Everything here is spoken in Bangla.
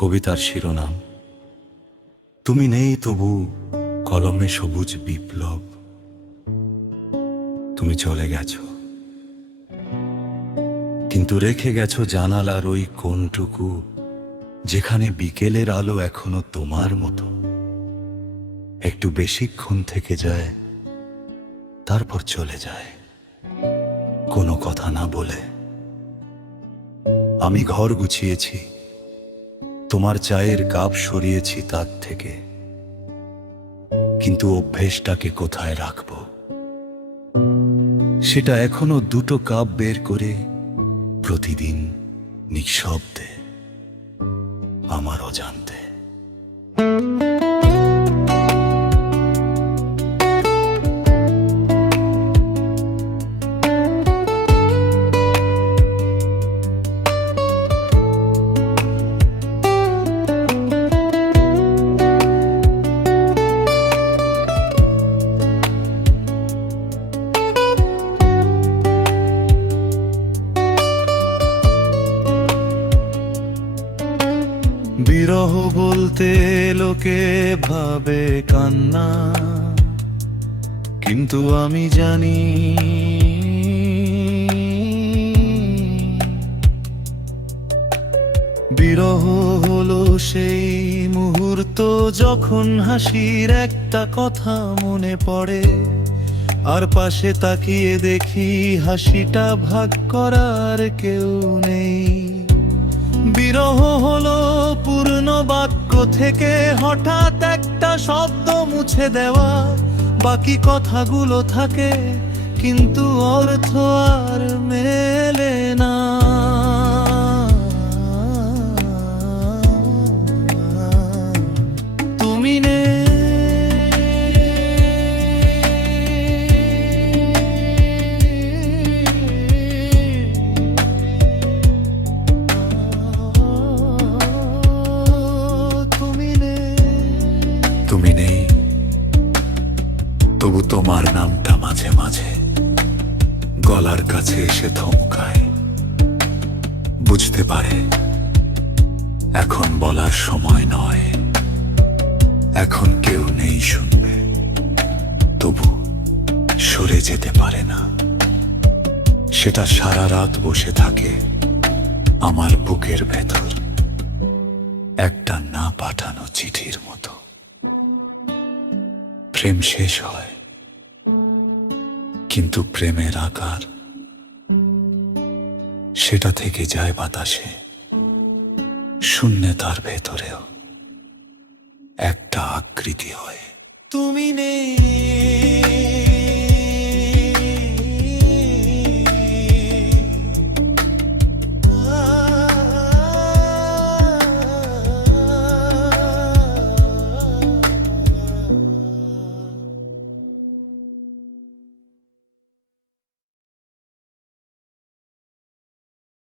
কবিতার শিরোনাম তুমি নেই তবু কলমে সবুজ বিপ্লব। তুমি চলে গেছো, কিন্তু রেখে গেছো জানালার ওই কোণটুকু যেখানে বিকেলের আলো এখনো তোমার মতো একটু বেশিক্ষণ থেকে যায়, তারপর চলে যায় কোনো কথা না বলে। আমি ঘর গুছিয়েছি, তোমার চায়ের কাপ সরিয়েছি তার থেকে, কিন্তু অভ্যেসটাকে কোথায় রাখবো সেটা এখনো দুটো কাপ বের করে প্রতিদিন নিঃশব্দে আমার অজান্তে। বিরহ বলতে লোকে ভাবে কান্না, কিন্তু আমি জানি বিরহ হলো সেই মুহূর্ত যখন হাসির একটা কথা মনে পড়ে, আর পাশে তাকিয়ে দেখি হাসিটা ভাগ করার কেউ নেই। বিরহ হলো পূর্ণ বাক্য থেকে হঠাৎ একটা শব্দ মুছে দেওয়া, বাকি কথাগুলো থাকে কিন্তু অর্থ আর মেলে না। তুমি নেই, তুমি নেই তবু তোমার নামটা মাঝে মাঝে গলার কাছে এসে থমকায়। বুঝতে পারে এখন বলার সময় নয়, এখন কেউ নেই শুনবে, তবু সরে যেতে পারে না। সেটা সারা রাত বসে থাকে আমার বুকের ভেতর, একটা না পাঠানো চিঠির মতো। প্রেম শেষ হয়, কিন্তু প্রেমের আকার সেটা থেকে যায় বাতাসে, শূন্যতার ভেতরেও একটা আকৃতি হয়। তুমি নেই।